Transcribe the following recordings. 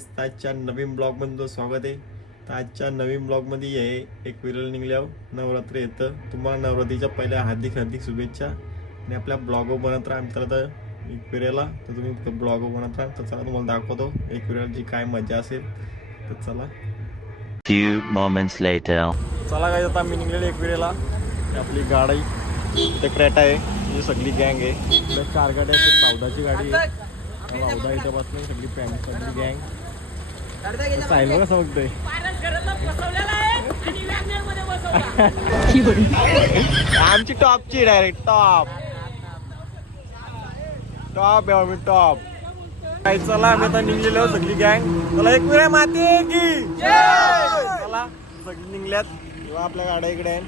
Guys, आजच्या नवीन ब्लॉगमध्ये तुमचं स्वागत आहे. तर आजच्या नवीन ब्लॉगमध्ये आहे एक विरल निघल्यावर नवरात्र येतं. तुम्हाला नवरात्रीच्या पहिल्या हार्दिक हार्दिक शुभेच्छा. आणि आपल्या ब्लॉग बनत राहा आमच्याला तर एक विरेला, तर तुम्ही ब्लॉग बनत राहा. तर चला तुम्हाला दाखवतो एक विरेलची काय मजा असेल. तर चला. Few moments later. चला काय, आता मी निघलेलो एक विरेला. आपली गाडी इथे क्रेटा आहे, ही सगळी गँग आहे. इकडे 4 गाड्या आहेत, पावदाची गाडी आहे. पावदा इथं बसली सगळी सगळी गँग. साहिल बघा समजतंय. आमची टॉपची डायरेक्ट टॉप टॉप आहे आम्ही टॉप. काय चला, आम्ही आता निघलेलो सगळी गँग. चला एक वेळ माती की चला सगळी निघल्यात. किंवा आपल्या गाड्या इकडे आहे.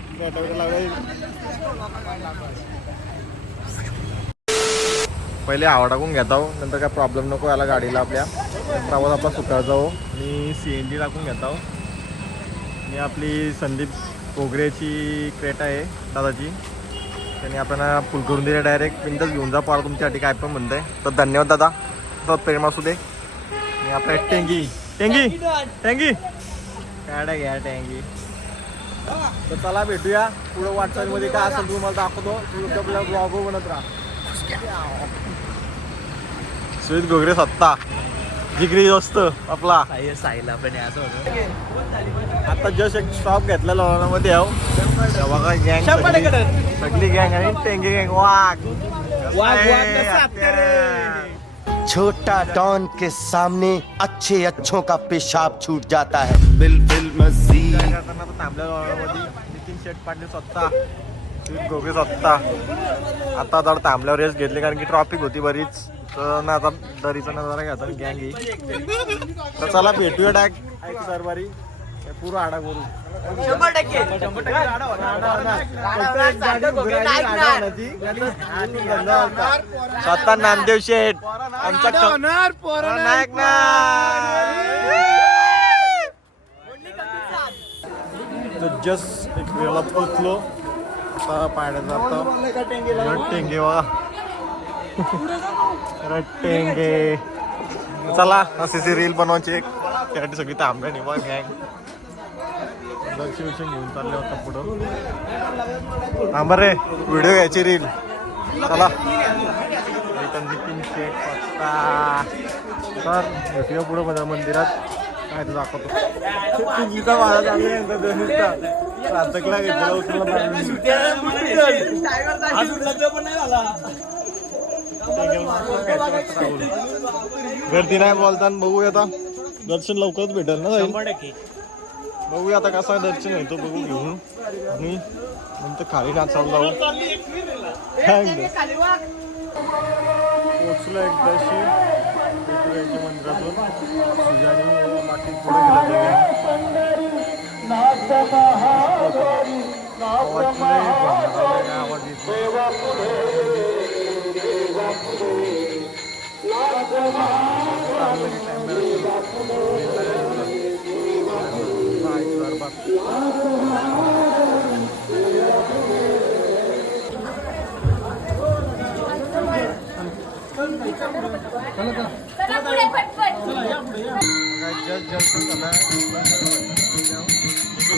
पहिले हवा टाकून घेता हो, नंतर काय प्रॉब्लेम नको याला गाडीला. आपल्या प्रवास आपला सुखाचा हो. आणि CNG टाकून घेता हो. आणि आपली संदीप कोगरेची क्रेटा आहे दादाची, त्यांनी आपल्याला फुल करून दिले डायरेक्ट. बिंदास घेऊन जा पार तुमच्यासाठी काय पण म्हणतंय. तर धन्यवाद दादा, तर प्रेम असू दे. आणि आपल्या टेंगी टेंगी टेंगी गाड्या घ्या टेंगी. तर चला भेटूया पुढं वाटचालीमध्ये. काय असेल तुम्हाला दाखवतो. आपल्या ब्लॉग बनत राहा. सुमित घोगरे सत्ता जिगरी दोस्त आपला. साहिला पण असं होतं. आता जस्ट एक स्टॉप घेतला लोणामध्ये आहो. बघा गँग सगळी गँग आणि टेंगी गँग. वाघ छोटा डॉन के सामने अच्छे अच्छों का पेशाब छूट जाता है. बिल्कुल मस्जिद थांबल्या लोणामध्ये नितीन शेठ पाटील स्वतः, सुमित घोगरे स्वतः. आता जर थांबल्यावर रेस्ट घेतली कारण की ट्रॉफिक होती बरीच. तर ना आता दरीचा नजारा घ्यायचा गँग ही. तर चला भेटूया डायरेक्ट एक सरबारी पूर्ण आडा करू. स्वतः नामदेव शेठ आमचा नायक ना. जस्ट एक वेळेला पोचलो. आता पाण्यात जातो टेंगे बघा रट्टेंगे. चला असे रील बनवायची एक, त्यासाठी सगळी थांबल्या नाही बघ गँग. दर्शन घेऊन चालले होता पुढं. थांबा रे, व्हिडिओ घ्यायची रील. चला तर भेटूया पुढं माझ्या मंदिरात. काय तर दाखवतो तुझा माझा चांगला घेतला उचलला. गर्दी नाही बोलताना बघूया. आता दर्शन लवकरच भेटेल ना जाईल. बघूया आता कसा दर्शन होतो बघू घेऊन. आणि नंतर खाली नाचायला जाऊ. पोचलो एकदाशी मंदिरातून सुजानी बाकी पुढे आवाज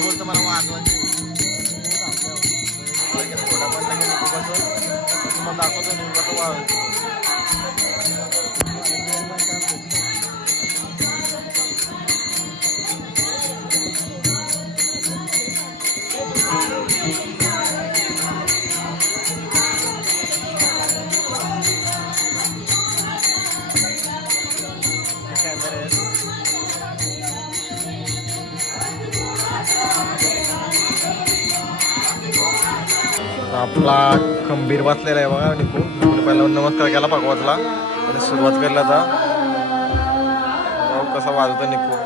बोलतो मला वाजवायचे. तुम्हाला दाखवतो नेमकं आपला खंबीर बसलेला आहे बघा. निकू पहिला नमस्कार केला भगवतला आणि सुरुवात केला आता. कसा वाजवतो निकू.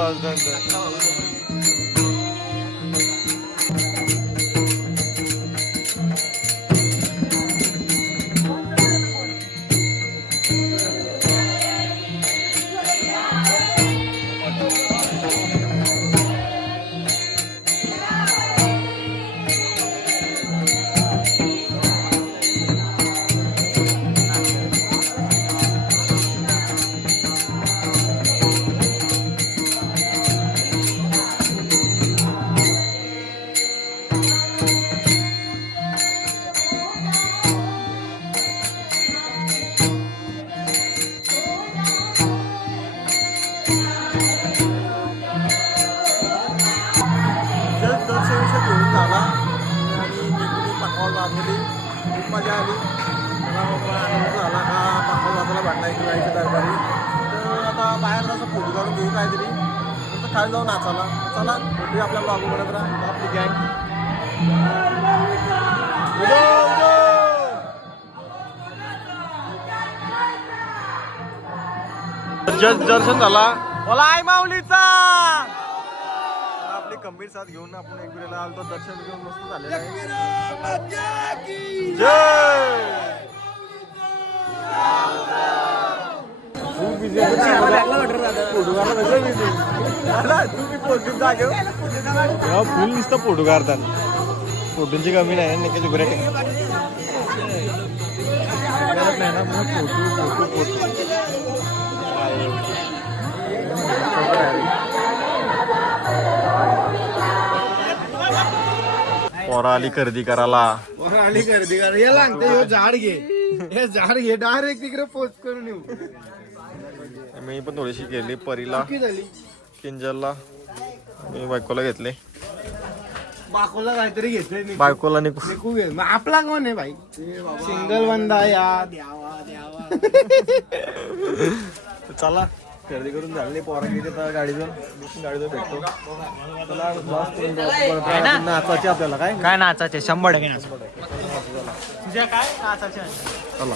दर्शन घेऊन झाला आणि मी पाकावर वाजवली खूप मजा आली. मला आनंद झाला का पाकावर वाजायला भेटला इथे जायचं दरबारी. तर आता बाहेर जायचं फोटो काढून घेऊ काहीतरी तर खाली जाऊन नाचायला. चला भेटूया आपल्या ब्लॉग बनत राहा आपली गँग. दर्शन झाला मला आई माऊलीचा. आपली गंभीर साथ घेऊन आपण एकबिराला आलो. दर्शन घेऊन मस्त झालेलं आहे. फुल नुसतं फोटो काढतात. फोटोची कमी नाही नेक्या जुगऱ्या नाही ना मग फोटो फोटो फोटो पोरा आली खरेदी करायला. आली गर्दी करा हे लागते हे झाड घे हे झाड घे डायरेक्ट तिकडे पोस्ट करून येऊ. मी पण थोडीशी गेली परीला झाली किंजलला. मी बायकोला घेतले. बाकोला काहीतरी घेतलंय मी बायकोला निकू निकू घे मग आपला कोण आहे भाई सिंगल बंदा या द्यावा द्यावा. चला खरेदी करून झाली. पोरा गेली तर गाडीतून गाडीतून भेटतो. चला नाचायची आपल्याला काय काय नाचाचे 100% नाच. तुझ्या काय नाचायचे. चला